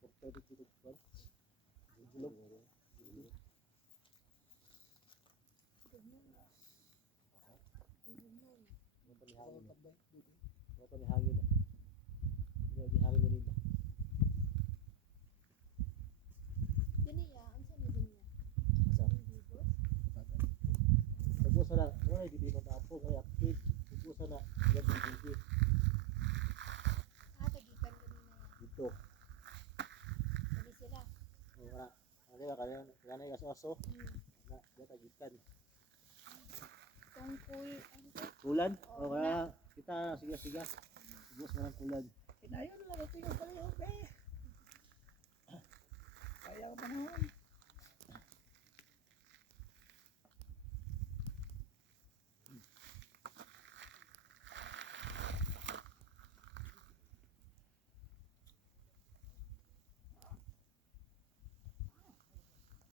Portrait dito pa. Bulog. Ano ni hangin? Ano ni hangin? Ano di hangin nila? Diniya, unsa ni diniya? Asa? Bibos? Tapusa na, wala di ba tapo kay active. Tapusa na, gabi dito. Tagikan kanina yan. Dito. Dali sila. Wala. Ano ba kanay aso-aso? Na, dito gikan. Tungkol, ano to? Kulan? Oo, O kaya kita siga-siga. Bus na ng kulan. Kinayon lang ito yung pala yung be. Kaya ka panahon.